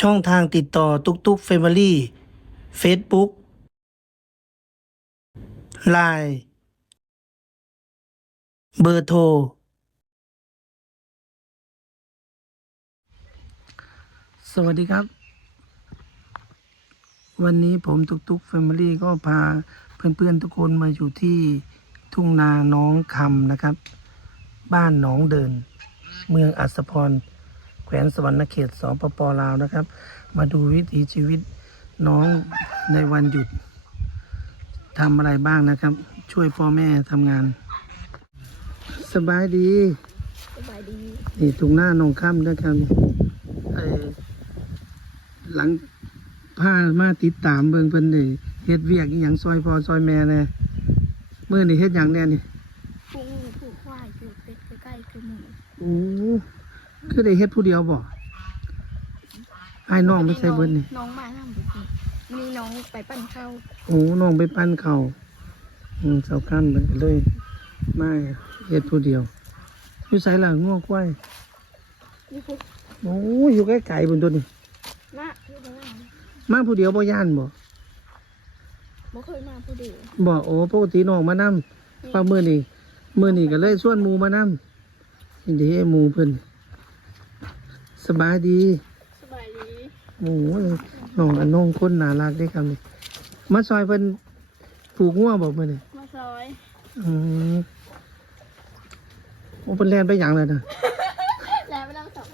ช่องทางติดต่อตุกตุกเฟมิลี่เฟซบุ๊กไลน์เบอร์โทร สวัสดีครับ วันนี้ผมตุกตุกเฟมิลี่ก็พาเพื่อนๆทุกคนมาอยู่ที่ทุ่งนาน้องคำนะครับ บ้านหนองเดิน เมืองอัศพร แขวนสวรรณเขตสปปลาวนะครับ มาดูวิถีชีวิตน้องในวันหยุดทำอะไรบ้างนะครับ ช่วยพ่อแม่ทำงาน สบายดีสบายดี นี่ถุงหน้าหนองค่ำนะครับไอ้หลังผ้ามาติดตามเบิ่งเพิ่นนี่เฮ็ดเวียกอีหยังซอยพ่อซอยแม่แน่เมื่อนี่เฮ็ดหยังแน่นี่ปรุงผูกควายผูกเป็ดใกล้ๆคือหมูโอ้ คือได้เฮ็ดผู้เดียวบ่ไอ้ายน้องไม่ใช่เบิ่นนี่น้องมาทำบุญมีน้องไปปั่นข้าวโอ้น้องไปปั้นเข่าวอืมเสาค่ำมันก็เลยมาเฮ็ดผู้เดียวอยู่ไสล่ะง่วงควายนี่พวกโอ้อยู่ใกล้ๆบนตัวนี่มาที่บ้านมาผู้เดียวบ่ย่านบ่บ่เคยมาผู้เดียวบ่โอ้ปกติน้องมานำปลามื้อนี้มื้อนี้ก็เลยชวนหมู่มานำนี่เด้หมู่เพิ่น สบายดีสบายดีโอ้ยน้องอันน้องคนน่ารักเด้ครับนี่มาซอยเพิ่นผูกงัวบ่มื้อนี้มาซอยอืมโอ้เป็นแลนไปอย่างเลยนะแล้วไปนั่งสอง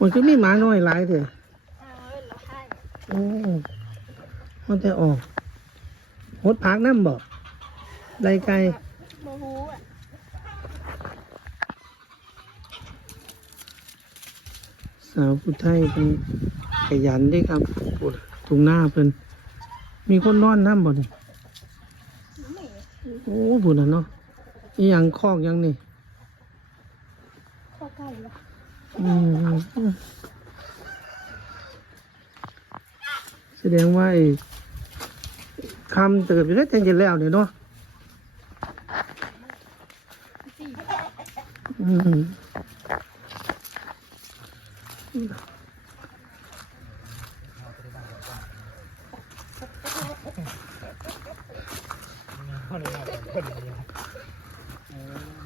มันก็มีหมาน้อยหลายเถอะอ่าเป็นละให้โอ้มันจะออกหดพักน้ำบ่ไรไก่โมฮูอะาวผู้ไทยเป็นขยันด้ครับปวดถุงหน้าเพิ่นมีคนนอนน้ำบ่นี่โอ้บุญนะเนาะอีหยังคอกยังนี่ข้าวไก่ละอืมแสดงว่าไอ้คำเติบอยู่ได้วจังจะแล้วเนี่ยเนาะอืม ม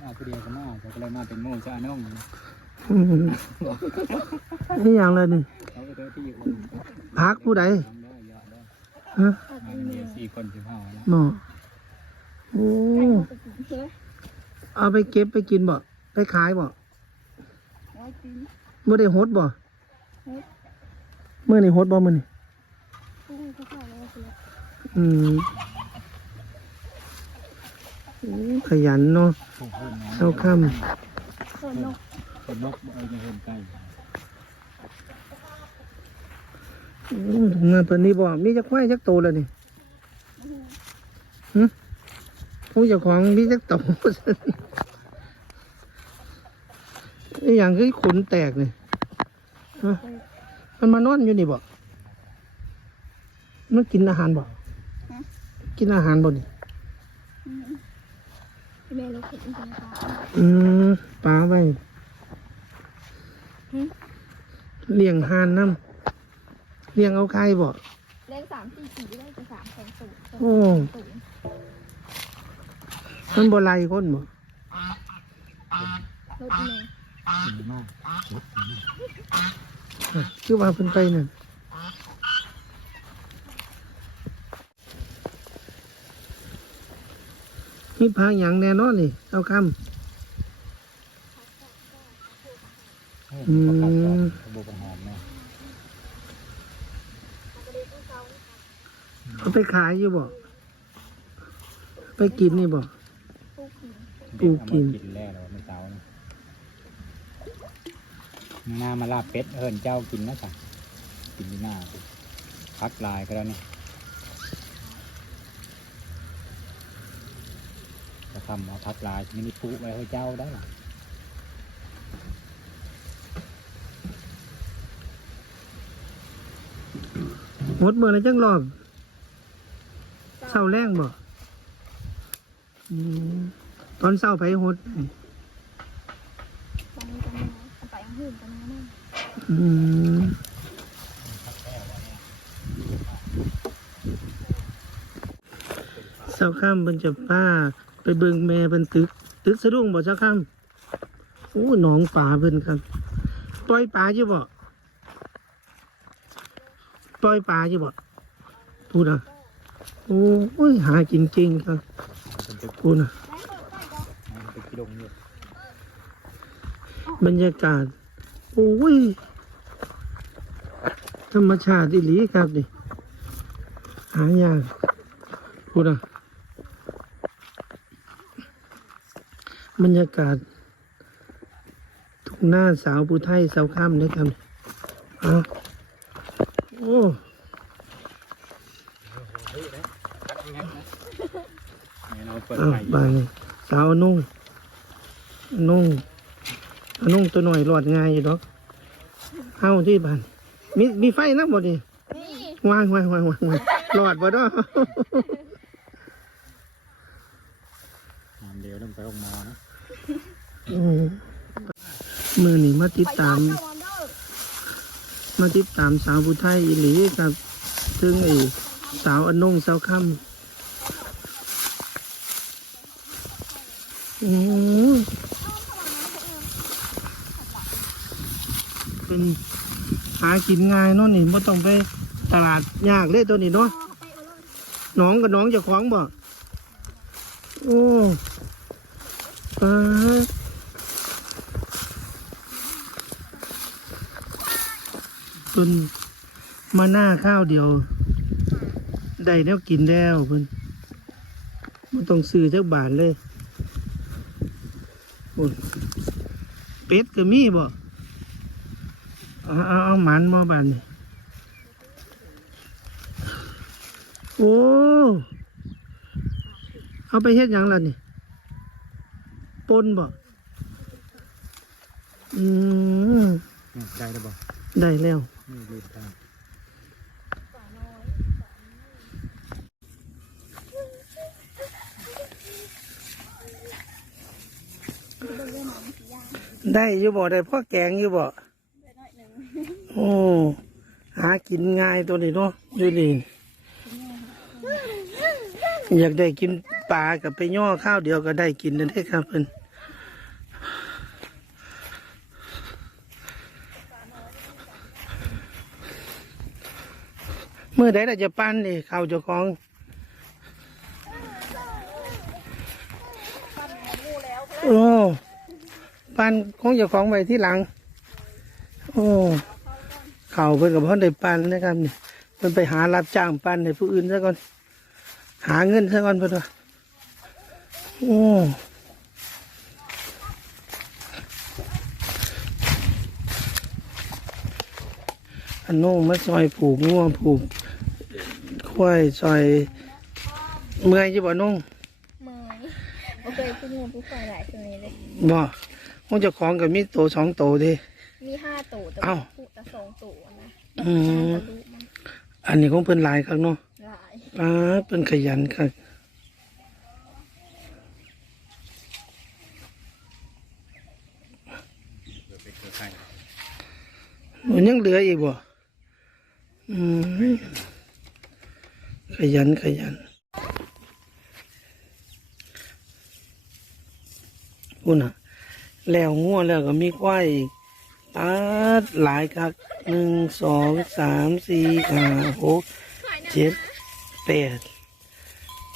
าผู้เดียวก็มาเขาก็เลยมาเป็นโม่จ้าน้องอืมนี่อย่างเลยนี่เขาก็เจอที่คนพักผู้ใดทำได้เยอะได้ฮะข้าวมาไก่เป็นเนื้เดียอวสี่คนสิบห้าเนาะโอ้ไปเอาไปเก็บไปกินบ่ไปขายบ่ ไว้กินเมื่อได้หดบ่ดเมื่อนี่หดบ่มื่อนี่ปรุงข้าวไก่แล้วเสร็จอืมโอ้ขยันเนาะผู้คนนะเช้าค่ส่วนนกคนนกเอาจะเห็นไก่ำโอ้ถึงมาเพิ่นนี่บ่มีจักควายจักโตแล้วนี่หึผู้เจ้าของมีจักโตไอ้อย่างคือขนแตกเลยฮะ มันมานอนอยู่นี่บ่มันกินอาหารบ่กินอาหารบ่นี่แม่เราเห็นกันค่ะอืมปลาไว้หึเลี้ยงห่านน้ำเลี้ยงเอาไข่บ่เลขสามสี่สี่ได้จะสามแสนสูงโอ้สูงมันบ่ไล่คนบ่รถเมย์กินมาก คือว่าเพิ่นไปนั่นมีพาหยังแน่นอนนี่เอาคำอืมประกาศก่อนระบบอาหารนะเอาไปขายอยู่บ่ไปกินนี่บ่ผู้กินกูกินเอามากิน แล้วเราไม่เช้านะ หน้ามาลาบเป็ดเฮินเจ้ากินนะจ๊ะกินที่หน้าพักลายก็แล้วนี่จะทำเอาพักลายไมินิปุไว้ให้เจ้าได้หรอหมดเมื่อไรจังรอบเศร้าแรงบ่อืมตอนเศร้าไปหด ตอนนี้จะมาไปยัง หูนกันนะอืมเสาข้ามเพิ่นจะป้า ไปเบิ่งแม่เพิ่นตึก ตึกสะดุ้งบ่เสาข้ามโอ้หนองป่าเพิ่นครับ ปล่อยปลาอยู่บ่ปล่อยปลาอยู่บ่พูดอะโอ้ยหากินเก่งครับเป็นตึกพูดอะบรรยากาศ โอ้ย ธรรมชาติอีหลีครับนี่ หายากพูดอะบรรยากาศทุ่งหน้าสาวผู้ไทยสาวข้ามด้วยครับเอาโอ้เนี่ยเราเปิดเอาไฟบานสาวนุ่งนุ่งอนนุ่ง ตัวหน่อยรอดง่ายอยู่ดอกเอาที่บ้านมีมีไฟนะบ่ดินี่วางวางวางวางวางรอดบ่ดอกน้ำเดียวต้องไปห้องหมอนะอืมมือนี่มาติดตามไปยอดเจ้าวันเดอร์มาติดตามสาวผู้ไทยอีหลีครับซึ่งไอ้สาวอนงสาวค่ำอื เป็นหากินง่ายเนาะนี่ไม่ต้องไปตลาดยากเลยตัวนี้เนาะน้องกับน้องจะคล้องบ่โอ้ปาเพิ่นมาหน้าข้าวเดียว ได้แล้วกินแล้วเพิ่นมันต้องซื้อจักบาทเลยโอ้เป็ดก็มีบ่ เอาเอาเอาหมันบ่บานนี่โอ้ เอาไปเฮ็ดหยังล่ะนี่ปนบ่อืมเนี่ยได้แล้วบ่ได้แล้วนี่รีบได้ได้อยู่บ่ได้พ่อแกงอยู่บ่ โอ้หากินง่ายตัวนี้เนาะอยู่นี่อยากได้กินปลากับไปย่อข้าวเดียวก็ได้กินนั่นได้ครับเพิ่อนเมื่อใดเราจะปั้นนี่ข้าวเจ้าของโอ้ปั้นของเจ้าของไว้ที่หลัง โอ้ เข่าเพิ่นกับพ่อได้ปั้นนะครับนี่เพิ่นไปหารับจ้างปั้นให้ผู้อื่นซะก่อน หาเงินซะก่อนเพิ่นว่าโอ้อันโน้งมาซอยผูกง่วงผูกควายซอยเมื่อยอยู่บ่น้องเมยโอเคผู้งูผู้ฝ่ายหลายคนนี้เลยบ่ห้องเจ้าของก็มีโตสองโตเดิมีห้าตู่แต่เอ้า ผู้แต่สองตู่นะ อืมตะลุมันอันนี้ของเพิ่นหลายครับเนาะหลายป้าดเพิ่นขยันครับเดี๋ยวไปเจอใครมันยังเหลืออีกบ่อืมขยันขยันพูดน่ะแล้วง่วแล้วก็มีควายอีก ตัดหลายครับหนึ่งสองสามสี่ห้าหกเจ็ดแปด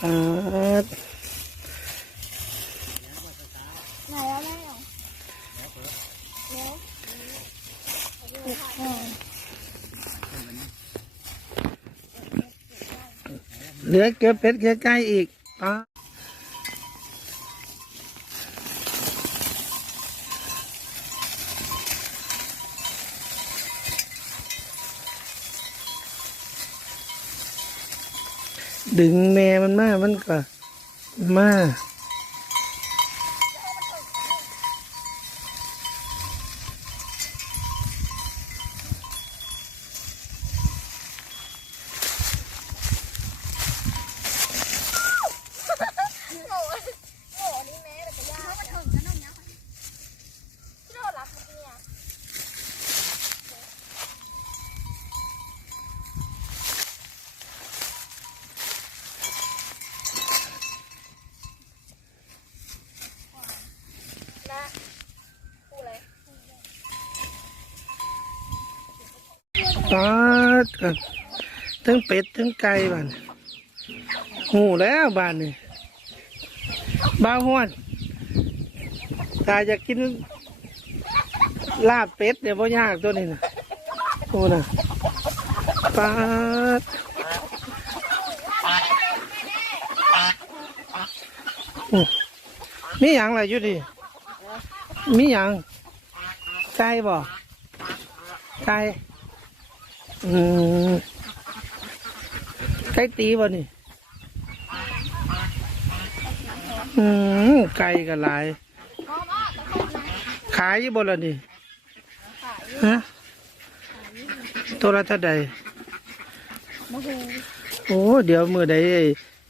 ตัดเหลือเก็บเป็ดเก็บไก่อีกป้า ดึงแม่มันมา มันก็มา โง่โง่นี่แม่แต่ก็ยากเขามาถึงกันนั่นนะที่เรารับเมื่อกี้อะ ปาดกันทั้งเป็ดทั้งไก่บ้านหูแล้วบ้านนี่บ้าวห้วนตาอยากกิน ลาบเป็ดเดี๋ยวพ่ยากตัวนี้นะโอ้นะปาดอืมมีหยังอะไรอยู่ดิมีหยังไก่บ่ไก่ อืมไก่ตีบ่นี่ อืมไก่กันหลาย ขายอยู่บ่ล่ะนี่ฮะตัวละเท่าใดโอ้เดี๋ยวมือใด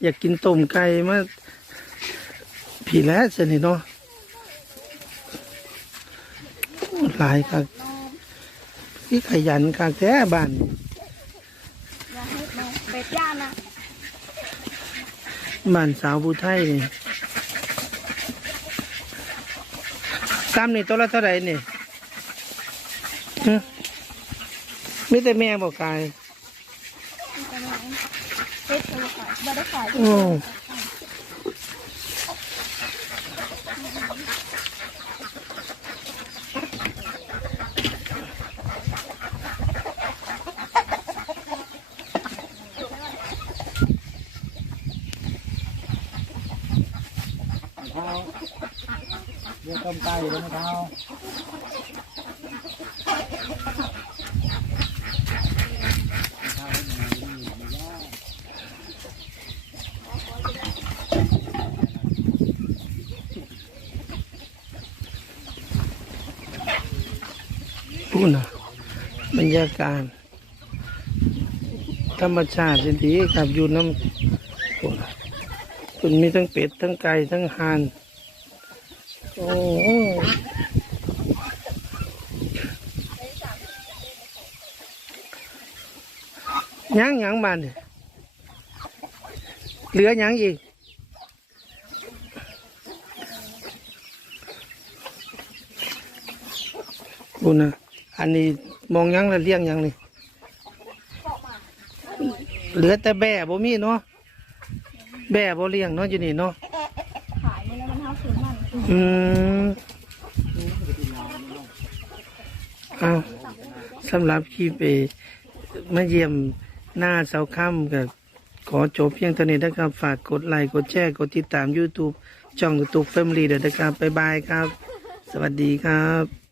อยากกินต้มไก่มาผีแล้วสินี่เนาะโอ้หลายคัก พี่ขยันคักแท้บ้านนี่อย่าให้มาเป็ดย่างนะบ้านสาวผู้ไทยนี่ตามนี่ตัวละเท่าไหร่นี่ฮะมีแต่แม่บอกกายเป็ดจะมาขายบ่ได้ขายโอ้ รือต้มไก่เลยนะเท้าพูดนะบรรยากาศธรรมชาติสิทีครับอยู่น้ำพูดน่ะคุณมีทั้งเป็ดทั้งไก่ทั้งห่าน โอ้ยังยังบานเนี่ยเหลือยังอีกบุญนะอันนี้มองยังแล้วเลี้ยงยังนี่เหลือแต่แบ่บ่มีเนาะแบ่บ่เลี้ยงเนาะอยู่นี่เนาะ ขายนี่แล้วมันเท่าคืนมัน อืมเอาสำหรับคลิปเอมาเยี่ยมหน้าเสาค่ำกับขอจบเพียงเท่านี้นะครับ ฝากกดไลค์กดแชร์กดติดตาม YouTube ช่องตุกเฟมลีเดอนะครับบ๊ายบายครับ สวัสดีครับ